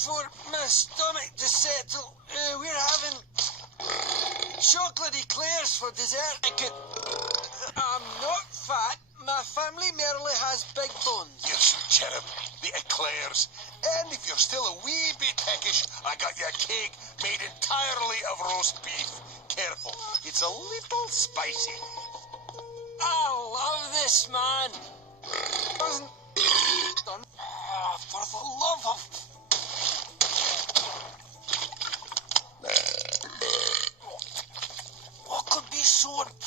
for my stomach to settle. We're having chocolate eclairs for dessert. I'm not fat. My family merely has big bones. You sweet cherub, the eclairs. And if you're still a wee bit peckish, I got you a cake made entirely of roast beef. Careful, it's a little spicy. I love this, man. Wasn't done. For the love of... What could be so important?